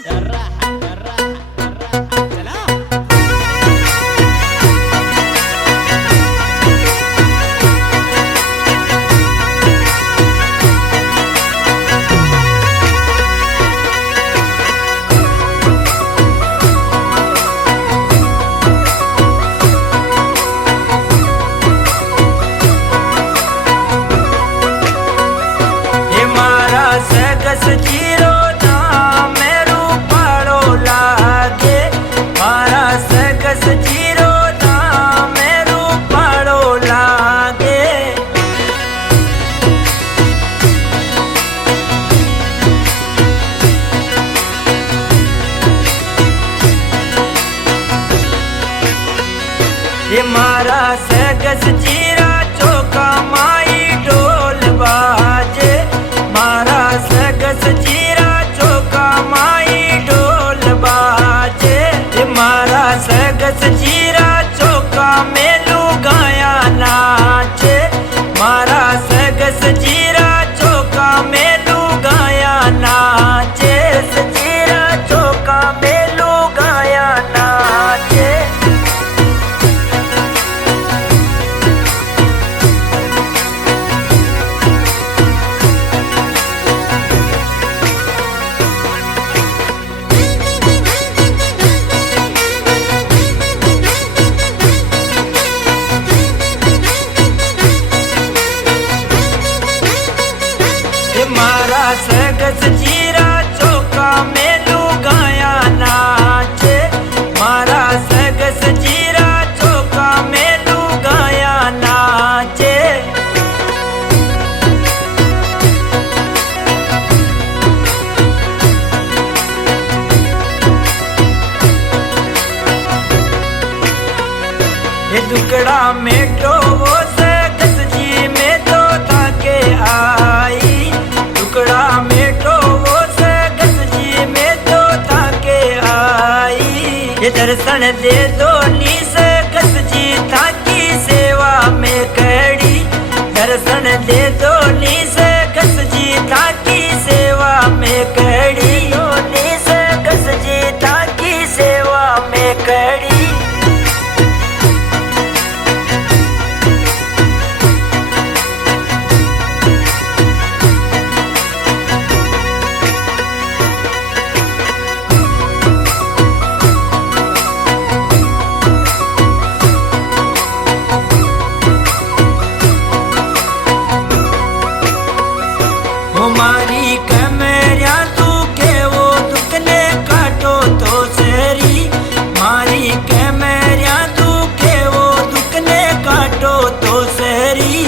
ये मारा सगस जीरा चौका माई ढोल बाजे, मारा सगस जीरा चौका माई ढोल बाजे। ये मारा सगस जीरा चौका मेलू गाया नाचे, मारा सगस जीरा चौका मेलू गाया नाचे, जीरा चौका मेलू गाया नाचे। मारा सगस जीरा चौका मेलू गाया नाचे, मारा सगस जीरा चौका मेलू गाया नाचे। ये दुकड़ा मेटो वो सगस जी में तो ताके आई, टुकड़ा मेटो वो सगस जी में तो ताके आई। ये दर्शन दे दो नी सगस जी ताकी सेवा में खड़ी, दर्शन दे दो नी सगस जी ताकी सेवा में खड़ी, नी सगस जी ताकी सेवा में खड़ी। मारी कमरिया तू के वो दुखने काटो तो सरी, मारी कमरिया तू के वो दुखने काटो तो सरी।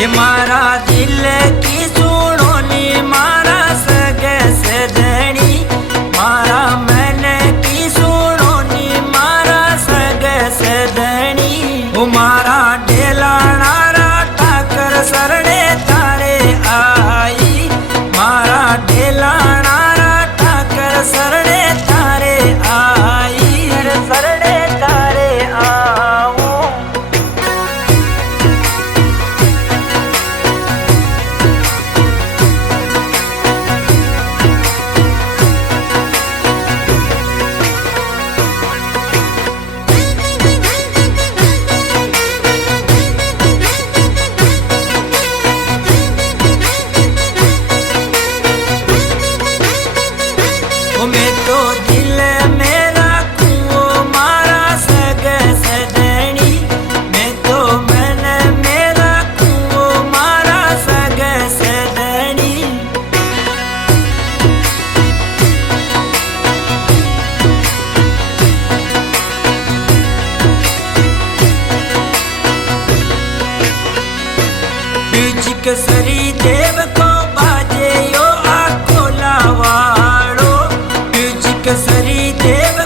ये मारा दिल की सुनो नी मारा सगस धनी, मारा मन की सुनो नी मारा सगस धनी। वो मारा ढेलाना ठाकर सरणे तारे आई, मारा ढेलाना ठाकर सरणे तारे आई, सरणे तारे आऊं। मैं तो दिल मेरा कुओ मारा सगस धनी, मैं तो मन मेरा कुओ मारा सगस धनी। बीच सरी देव को बाजे यो आखो लावाड़ो, सरी देव